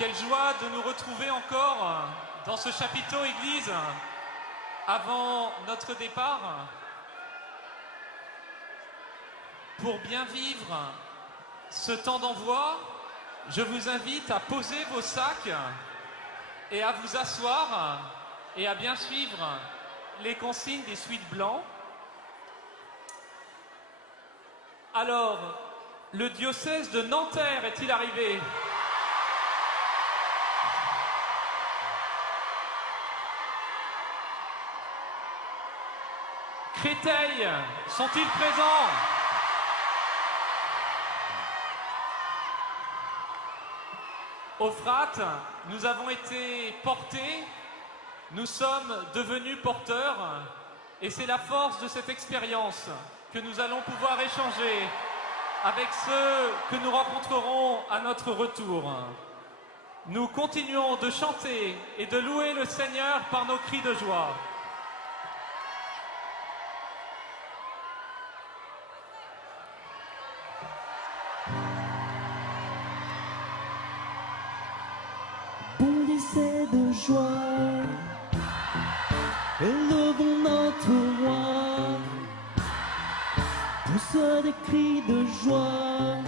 Quelle joie de nous retrouver encore dans ce chapiteau église avant notre départ pour bien vivre ce temps d'envoi. Je vous invite à poser vos sacs et à vous asseoir et à bien suivre les consignes des suites blancs. Alors, le diocèse de Nanterre est-il arrivé ? Créteil, sont-ils présents ? Au Frat, nous avons été portés, nous sommes devenus porteurs, et c'est la force de cette expérience que nous allons pouvoir échanger avec ceux que nous rencontrerons à notre retour. Nous continuons de chanter et de louer le Seigneur par nos cris de joie. Bondissez de joie, élevons notre roi, poussons des cris de joie,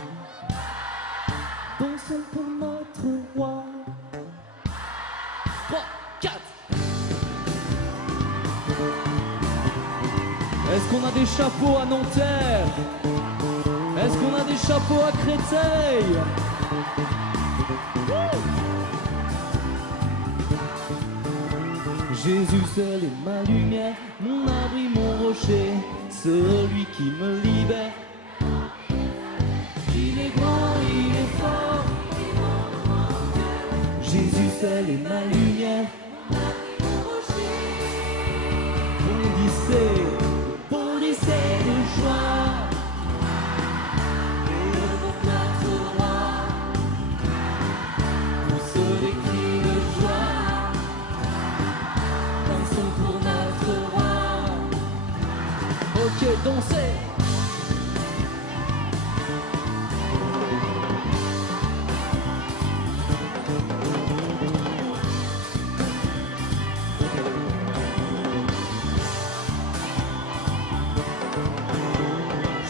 dansons pour notre roi. 3, 4. Est-ce qu'on a des chapeaux à Nanterre? Est-ce qu'on a des chapeaux à Créteil? Jésus seul est ma lumière, mon abri, mon rocher, celui qui me libère. Il est grand, il est fort. Jésus seul est ma lumière, mon abri, mon rocher. Bondissez de joie. Danser.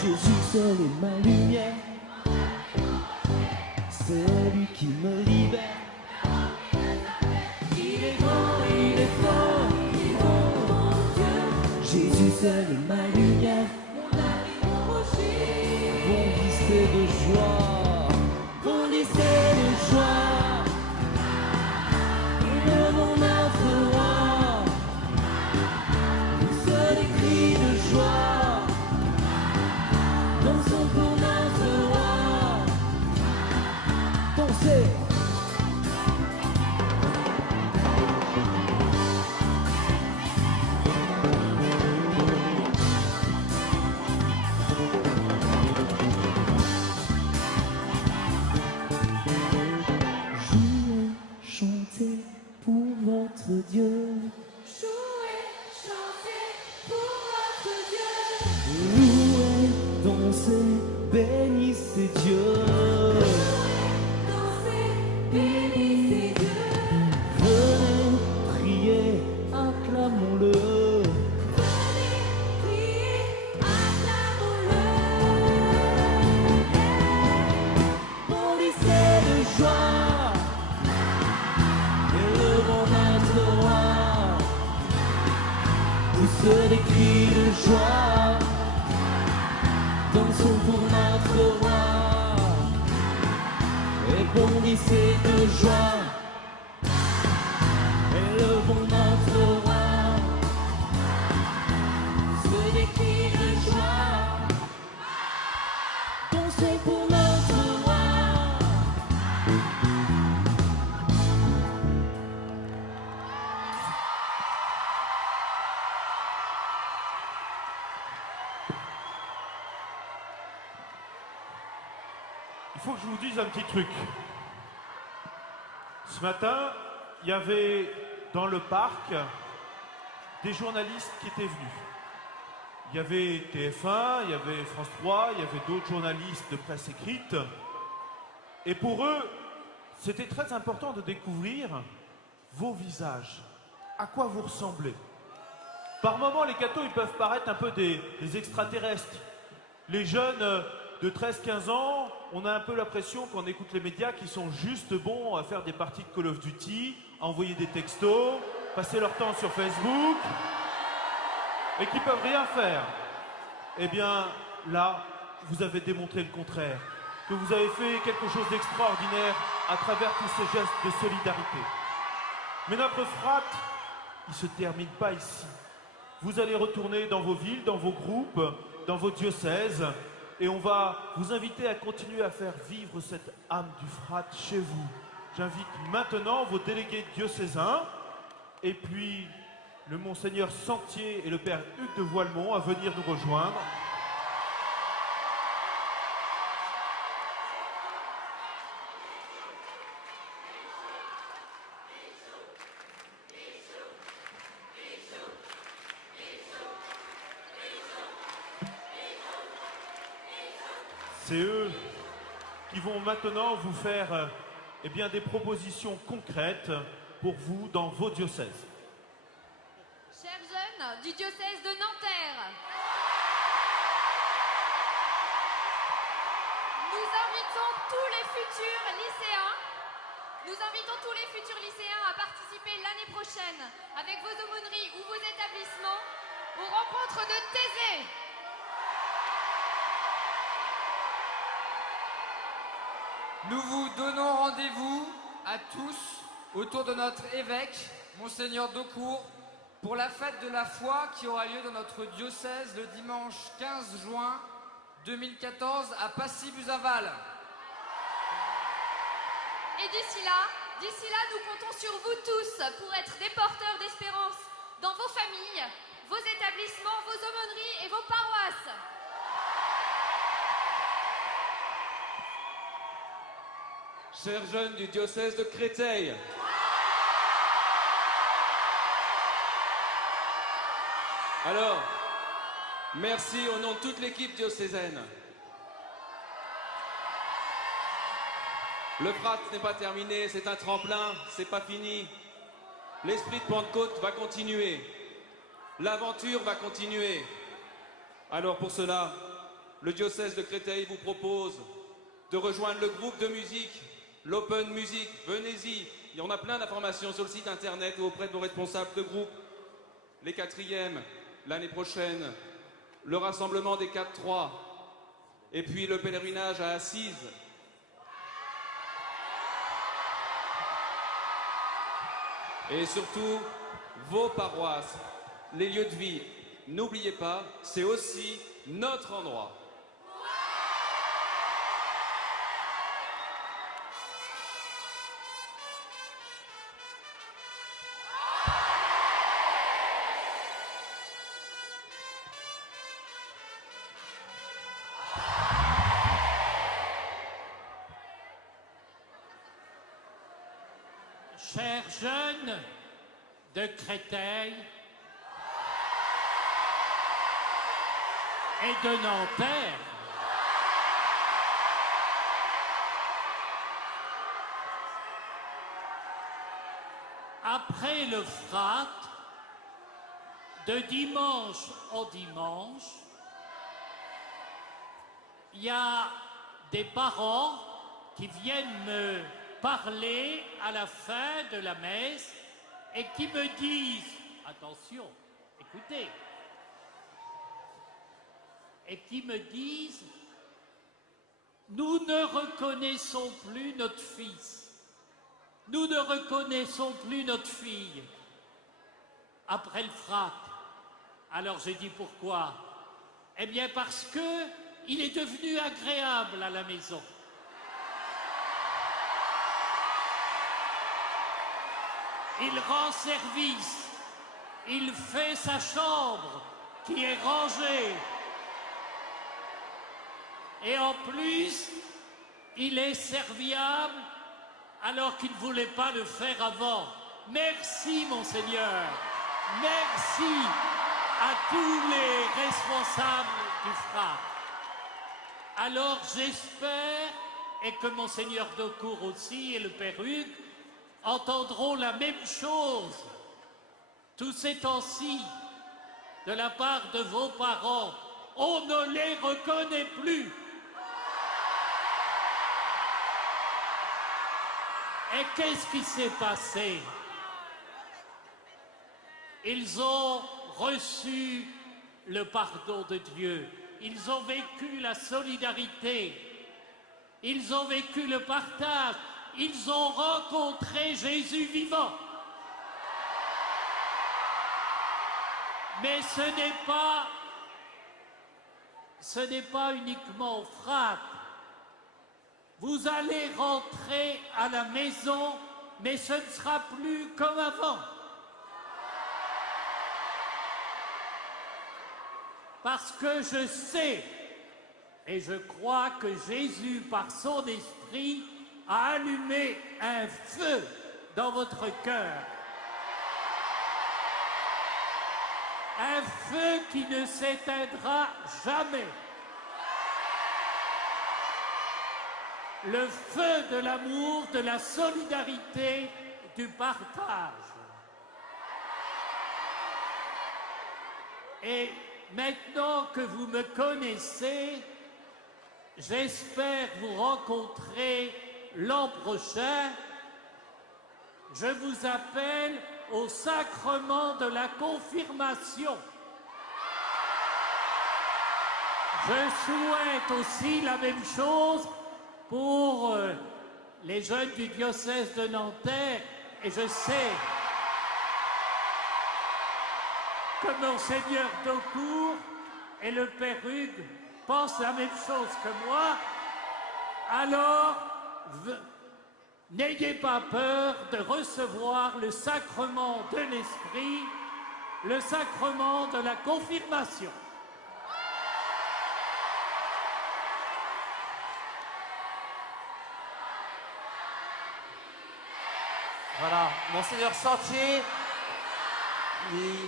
Jésus seul est ma lumière, c'est lui qui me libère. Il est grand, il est fort, il est bon, mon Dieu. Jésus seul est ma lumière, bondissez de joie, bondissez de joie, élevons notre roi, poussons des cris de joie, dansons pour notre roi, dansez. Dieu. Jouez, chantez pour votre Dieu. Louez, dansez, bénissez Dieu. Jouez, dansez, bénissez Dieu. Venez, priez, acclamons-le. Venez, priez, acclamons-le. Bondissez de joie, élevons notre roi, poussez des cris de joie, dansons pour notre roi, et bondissez de joie, élevons notre roi, poussez des cris de joie, dansons pour notre roi. Il faut que je vous dise un petit truc. Ce matin, il y avait dans le parc des journalistes qui étaient venus. Il y avait TF1, il y avait France 3, il y avait d'autres journalistes de presse écrite. Et pour eux, c'était très important de découvrir vos visages, à quoi vous ressemblez. Par moments, les cathos, ils peuvent paraître un peu des extraterrestres. Les jeunes de 13-15 ans, on a un peu l'impression, quand on écoute les médias, qu'ils sont juste bons à faire des parties de Call of Duty, à envoyer des textos, passer leur temps sur Facebook, et qui peuvent rien faire. Eh bien, là, vous avez démontré le contraire, que vous avez fait quelque chose d'extraordinaire à travers tous ces gestes de solidarité. Mais notre frat, il ne se termine pas ici. Vous allez retourner dans vos villes, dans vos groupes, dans vos diocèses, et on va vous inviter à continuer à faire vivre cette âme du frat chez vous. J'invite maintenant vos délégués diocésains, et puis le Monseigneur Sentier et le Père Hugues de Voilemont à venir nous rejoindre. C'est eux qui vont maintenant vous faire eh bien, des propositions concrètes pour vous dans vos diocèses. Chers jeunes du diocèse de Nanterre, nous invitons tous les futurs lycéens à participer l'année prochaine avec vos aumôneries ou vos établissements aux rencontres de Thésée. Nous vous donnons rendez-vous à tous autour de notre évêque, Monseigneur Daucourt, pour la fête de la foi qui aura lieu dans notre diocèse le dimanche 15 juin 2014 à Passy-Buzaval. Et d'ici là, nous comptons sur vous tous pour être des porteurs d'espérance dans vos familles, vos établissements, vos aumôneries et vos paroisses. Chers jeunes du diocèse de Créteil, alors, merci au nom de toute l'équipe diocésaine. Le frat n'est pas terminé, c'est un tremplin, c'est pas fini. L'esprit de Pentecôte va continuer. L'aventure va continuer. Alors pour cela, le diocèse de Créteil vous propose de rejoindre le groupe de musique, l'Open Music. Venez-y, il y en a plein d'informations sur le site internet ou auprès de vos responsables de groupe. Les 4e, l'année prochaine, le rassemblement des 4-3, et puis le pèlerinage à Assise. Et surtout, vos paroisses, les lieux de vie. N'oubliez pas, c'est aussi notre endroit. Chers jeunes de Créteil et de Nanterre, après le frat, de dimanche au dimanche, il y a des parents qui viennent me parler à la fin de la messe et qui me disent, attention, écoutez, et qui me disent, nous ne reconnaissons plus notre fils, nous ne reconnaissons plus notre fille après le frat. Alors j'ai dit pourquoi? Eh bien parce que il est devenu agréable à la maison. Il rend service, il fait sa chambre qui est rangée. Et en plus, il est serviable alors qu'il ne voulait pas le faire avant. Merci, Monseigneur. Merci à tous les responsables du FRAP. Alors j'espère et que Monseigneur Daucourt aussi et le Père Hugues entendront la même chose tous ces temps-ci de la part de vos parents. On ne les reconnaît plus. Et qu'est-ce qui s'est passé? Ils ont reçu le pardon de Dieu. Ils ont vécu la solidarité. Ils ont vécu le partage. Ils ont rencontré Jésus vivant. Mais ce n'est pas uniquement au Frappe. Vous allez rentrer à la maison, mais ce ne sera plus comme avant. Parce que je sais et je crois que Jésus, par son esprit, a allumé un feu dans votre cœur. Un feu qui ne s'éteindra jamais. Le feu de l'amour, de la solidarité, du partage. Et maintenant que vous me connaissez, j'espère vous rencontrer l'an prochain. Je vous appelle au sacrement de la confirmation. Je souhaite aussi la même chose pour les jeunes du diocèse de Nanterre, et je sais que Monseigneur Daucourt et le Père Hugues pensent la même chose que moi. Alors, n'ayez pas peur de recevoir le sacrement de l'Esprit, le sacrement de la confirmation. Voilà, Monseigneur Chantier. Oui.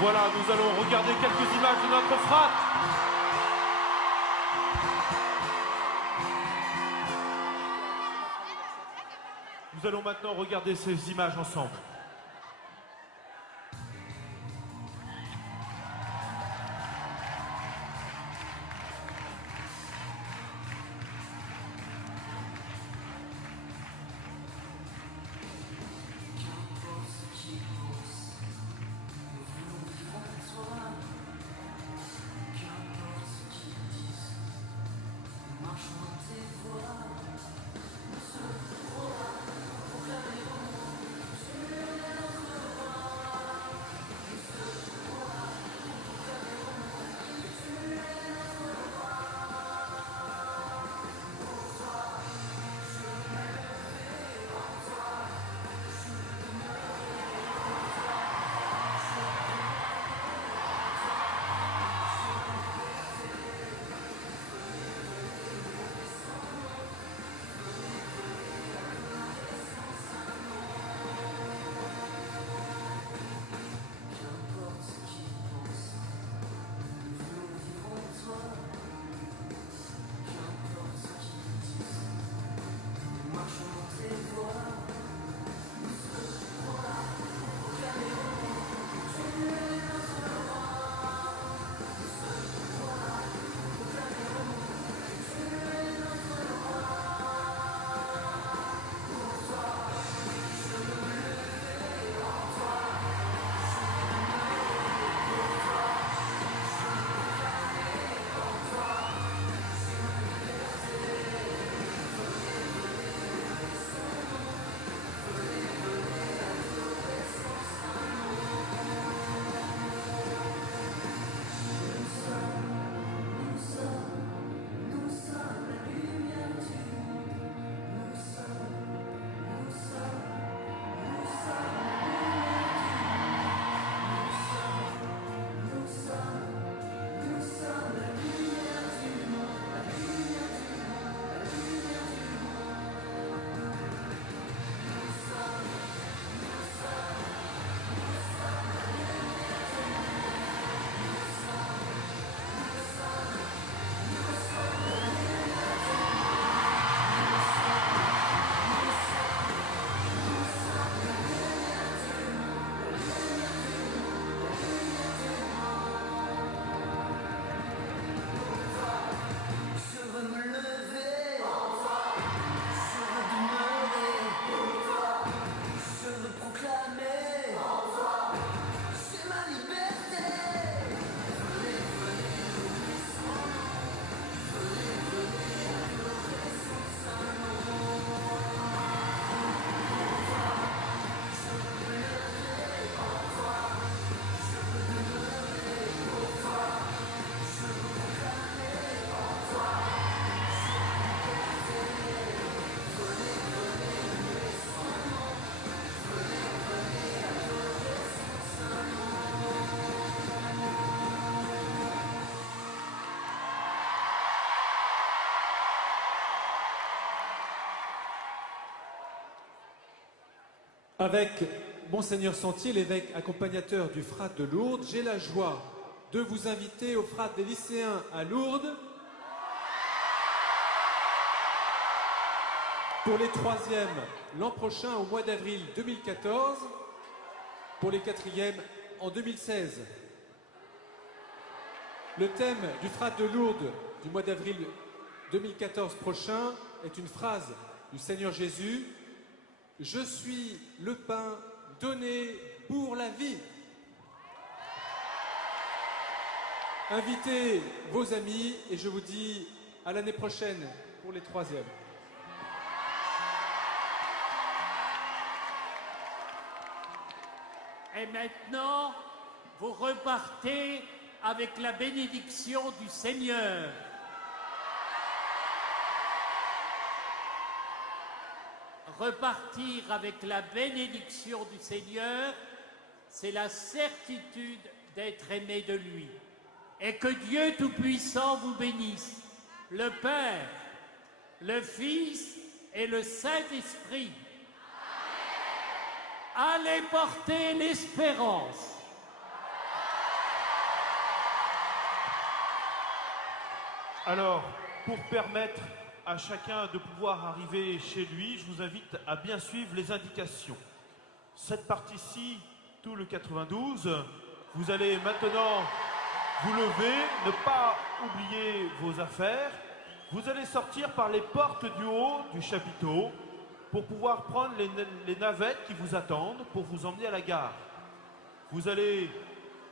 Voilà, nous allons regarder quelques images de notre frappe. Nous allons maintenant regarder ces images ensemble. Avec Monseigneur Sentier, l'évêque accompagnateur du Frate de Lourdes, j'ai la joie de vous inviter au Frate des lycéens à Lourdes pour les 3e l'an prochain au mois d'avril 2014, pour les 4e en 2016. Le thème du Frate de Lourdes du mois d'avril 2014 prochain est une phrase du Seigneur Jésus: « Je suis le pain donné pour la vie ». Invitez vos amis et je vous dis à l'année prochaine pour les 3e. Et maintenant, vous repartez avec la bénédiction du Seigneur. Repartir avec la bénédiction du Seigneur, c'est la certitude d'être aimé de lui. Et que Dieu Tout-Puissant vous bénisse, le Père, le Fils et le Saint-Esprit. Allez porter l'espérance. Alors, pour permettre à chacun de pouvoir arriver chez lui, je vous invite à bien suivre les indications. Cette partie-ci, tout le 92, vous allez maintenant vous lever, ne pas oublier vos affaires. Vous allez sortir par les portes du haut du chapiteau pour pouvoir prendre les navettes qui vous attendent pour vous emmener à la gare. Vous allez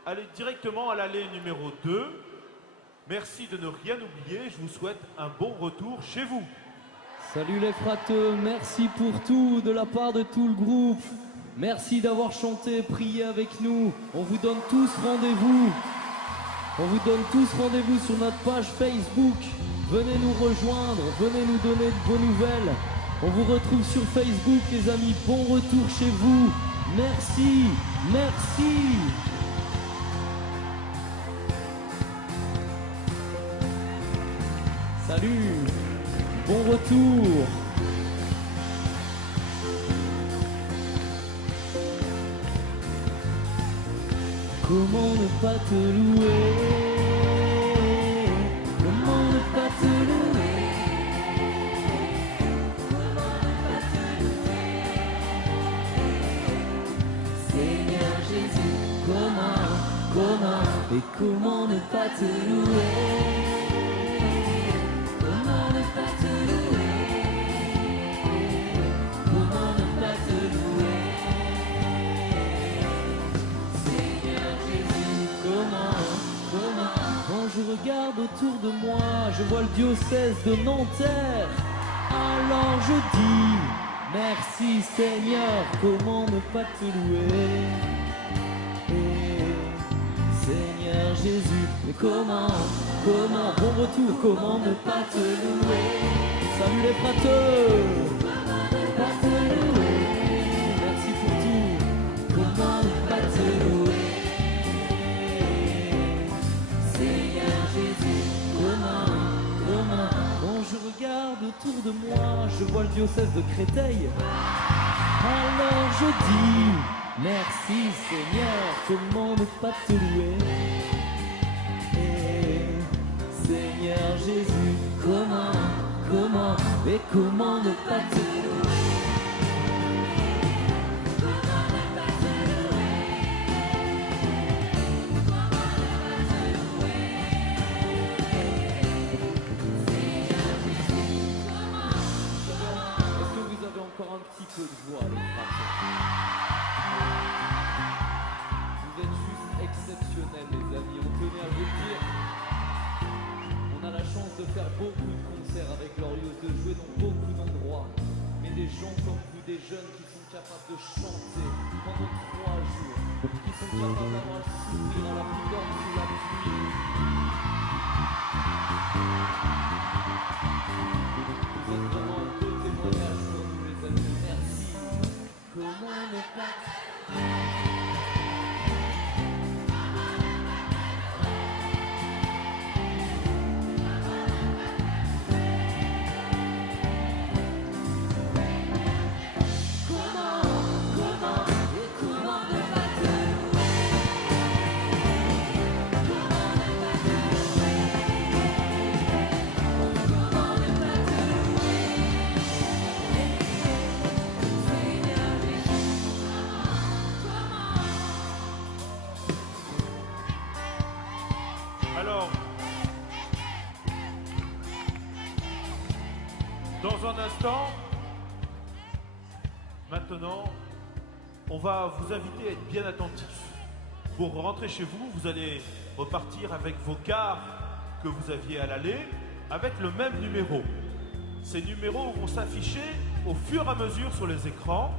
aller directement à l'allée numéro 2. Merci de ne rien oublier. Je vous souhaite un bon retour chez vous. Salut les frateux, merci pour tout de la part de tout le groupe. Merci d'avoir chanté, prié avec nous. On vous donne tous rendez-vous. On vous donne tous rendez-vous sur notre page Facebook. Venez nous rejoindre, venez nous donner de vos nouvelles. On vous retrouve sur Facebook, les amis. Bon retour chez vous. Merci, merci. Salut, bon retour. Comment ne pas te louer? Comment ne pas te louer? Comment ne pas te louer? Seigneur Jésus, comment et comment ne pas te louer? Comment ne pas te louer? Comment ne pas te louer? Seigneur Jésus, comment quand je regarde autour de moi, je vois le diocèse de Nanterre. Alors je dis merci Seigneur, comment ne pas te louer? Seigneur Jésus, mais comment, bon retour, comment ne pas te louer? Salut les frateux, comment ne pas te louer? Merci pour tout, comment ne pas te louer? Seigneur Jésus, comment, quand je regarde autour de moi, je vois le diocèse de Créteil. Alors je dis merci Seigneur, comment ne pas te louer? Seigneur Jésus, comment, et comment ne pas te louer? Comment ne pas te louer? Comment ne pas te louer? Seigneur Jésus, comment? Est-ce que vous avez encore un petit peu de voix, les frères? Vous êtes juste exceptionnels, les amis, on tenait à vous le dire. On a la chance de faire beaucoup de concerts avec Gloriose, de jouer dans beaucoup d'endroits. Mais des gens comme vous, des jeunes qui sont capables de chanter pendant 3 jours, qui sont capables d'avoir le sourire à la prudence sous la pluie. Vous êtes vraiment un beau témoignage pour nous, les amis. Merci. Comment ne pas... Comment un instant. Maintenant, on va vous inviter à être bien attentifs. Pour rentrer chez vous, vous allez repartir avec vos cartes que vous aviez à l'aller, avec le même numéro. Ces numéros vont s'afficher au fur et à mesure sur les écrans.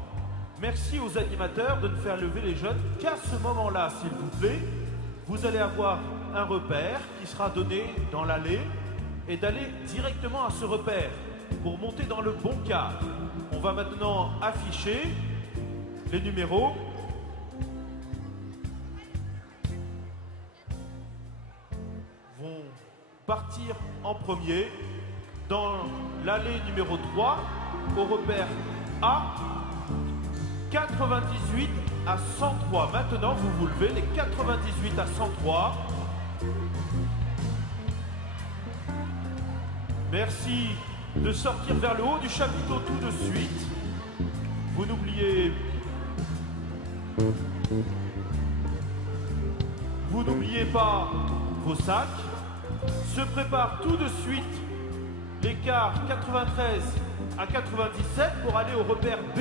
Merci aux animateurs de ne faire lever les jeunes qu'à ce moment-là, s'il vous plaît. Vous allez avoir un repère qui sera donné dans l'allée et d'aller directement à ce repère pour monter dans le bon car. On va maintenant afficher les numéros. Vont partir en premier dans l'allée numéro 3 au repère A, 98 à 103. Maintenant, vous vous levez, les 98 à 103. Merci de sortir vers le haut du chapiteau tout de suite. Vous n'oubliez pas vos sacs. Se prépare tout de suite l'écart 93 à 97 pour aller au repère B.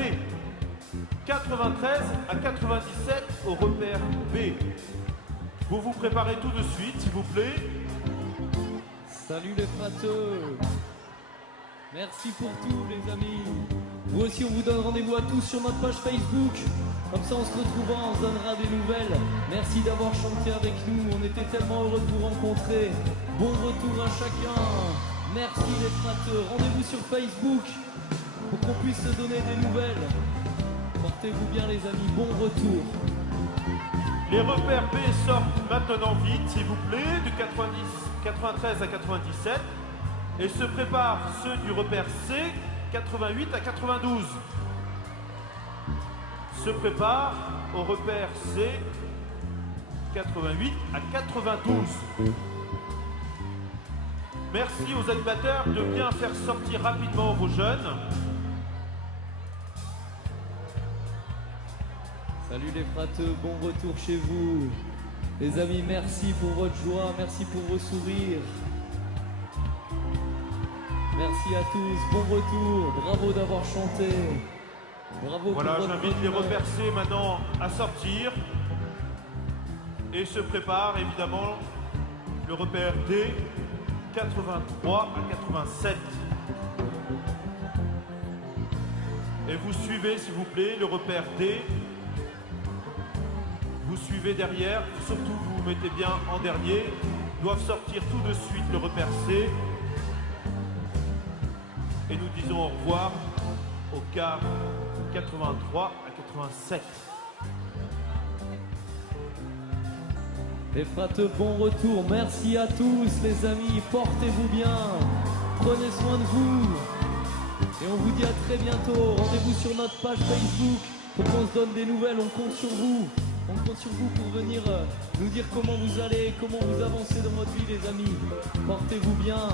93 à 97 au repère B. Vous vous préparez tout de suite, s'il vous plaît. Salut les frateux. Merci pour tout les amis. Vous aussi on vous donne rendez-vous à tous sur notre page Facebook. Comme ça on se retrouvera, on se donnera des nouvelles. Merci d'avoir chanté avec nous, on était tellement heureux de vous rencontrer. Bon retour à chacun. Merci les frateux. Rendez-vous sur Facebook pour qu'on puisse se donner des nouvelles. Portez-vous bien les amis, bon retour. Les repères B sortent maintenant vite, s'il vous plaît, de 93 à 97. Et se préparent ceux du repère C, 88 à 92. Se prépare au repère C, 88 à 92. Merci aux animateurs de bien faire sortir rapidement vos jeunes. Salut les frateux, bon retour chez vous. Les amis, merci pour votre joie, merci pour vos sourires. Merci à tous, bon retour, bravo d'avoir chanté. Bravo voilà, pour votre j'invite les bonheur. repères C maintenant à sortir. Et se prépare évidemment le repère D, 83 à 87. Et vous suivez s'il vous plaît le repère D. Vous suivez derrière, surtout vous vous mettez bien en dernier. Doivent sortir tout de suite le repère C. Et nous disons au revoir au quart 83 à 87. Les frateux, bon retour, merci à tous les amis, portez-vous bien, prenez soin de vous. Et on vous dit à très bientôt, rendez-vous sur notre page Facebook pour qu'on se donne des nouvelles, on compte sur vous. On compte sur vous pour venir nous dire comment vous allez, comment vous avancez dans votre vie les amis. Portez-vous bien,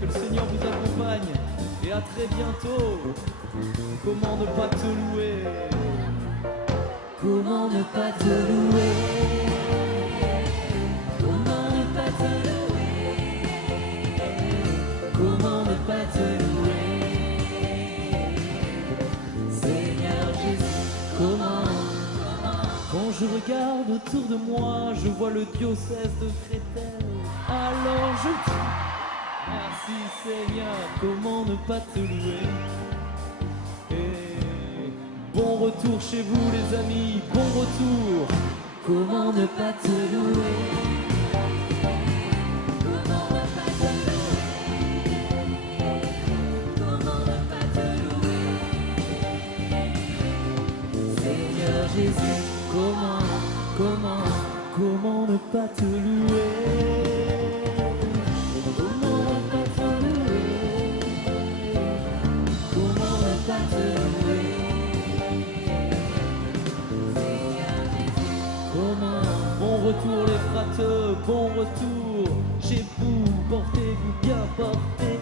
que le Seigneur vous accompagne. Et à très bientôt. Comment ne pas te louer? Comment ne pas te louer? Comment ne pas te louer? Comment ne pas te louer? Seigneur Jésus, comment? Quand je regarde autour de moi, je vois le diocèse de Créteil. Alors je dis, merci Seigneur, comment ne pas te louer? Et bon retour chez vous les amis, bon retour. Comment ne pas te louer? Comment ne pas te louer? Comment ne pas te louer? Seigneur Jésus, comment ne pas te louer? Comment ne pas te louer? Comment ne pas te louer? Comment? Bon retour les frateux, bon retour chez vous, portez-vous bien, portez